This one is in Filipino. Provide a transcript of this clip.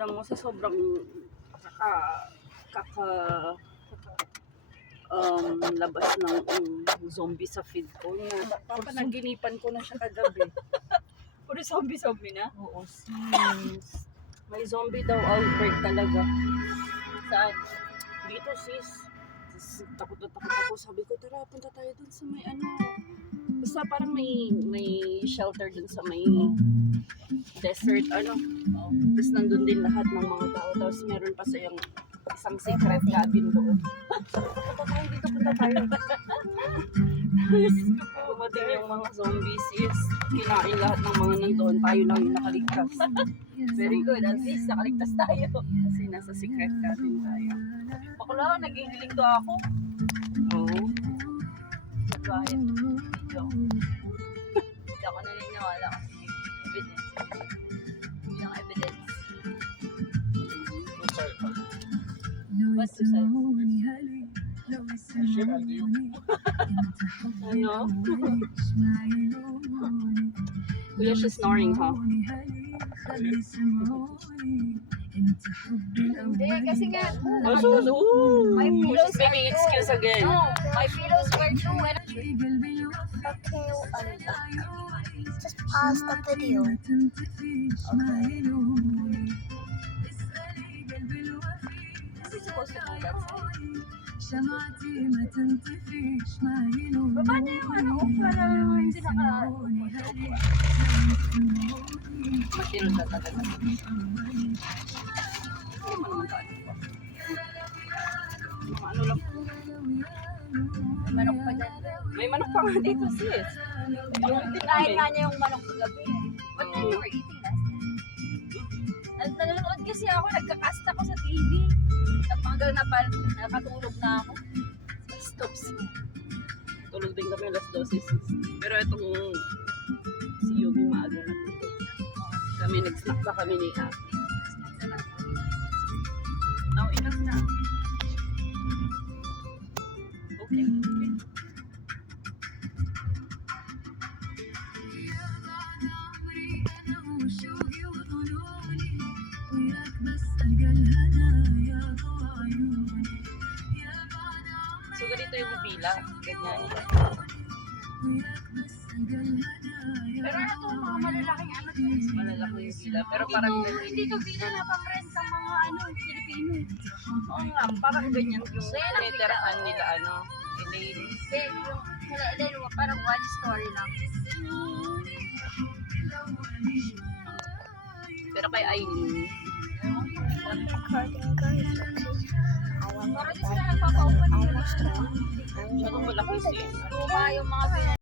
alam mo, sa sobrang kaka, kaka, labas ng zombie sa feed ko. Papanaginipan ko na siya kagabi. Puro zombie na? Oo, sis. May zombie daw outbreak talaga. Saan? Dito, sis. Takot na takot ako. Sabi ko, tara, punta tayo dun sa may ano. Basta parang may shelter dun sa may desert, ano. Tapos nandun din lahat ng mga tao. Tapos meron pa sayang isang secret cabin doon. Punta tayo dito, punta tayo. Pumating yung mga zombies, sis. Kinain lahat ng mga nandoon. Tayo lang yung nakaligtas. Very good. At least nakaligtas tayo. Kasi nasa secret cabin tayo. Bakla, nagigiling daw ako. Oo. Bakit? Hindi ako naniniwala kasi evidence. Bilang evidence. What to say? Ano? Kuya, she's snoring, huh? Hindi, kasi nga, My my pillows she's making excuse again. No, my pillows were true when Okay, just pause the video. Okay. Is it supposed to do that? Baba niya yung ano, para hindi Matilda na talaga. Ano man naman tayo? Ano lang? manok pa dyan. May manok pa nga dito, sis. Yung Kinain nga niya yung manok kagabi. What time you were eating last night? Nanonood kasi ako, nagkakast ako sa TV. Hanggang nakatulog na ako. Stop, sis. Tulog din kami alas 12, sis. Pero itong si Yumi maaga na. Kami nag-snack pa kami ni Ate. Now, enough na. Okay. So, ganito yung pila. Ganyan. Pero ano to, mga malalaking ano to? Malalaki yung pila. Pero parang Hindi to villa na pang-rent ng mga ano, Pilipino. oo nga, parang ganyan yung So, yan ang tinitirahan nila, ano, Elaine. Then, yung kala parang one story lang. Pero kay Aileen, Recording guys. Parang yung sila nagpapa-open. Almost done. siya nung malaki sis. Luma yung mga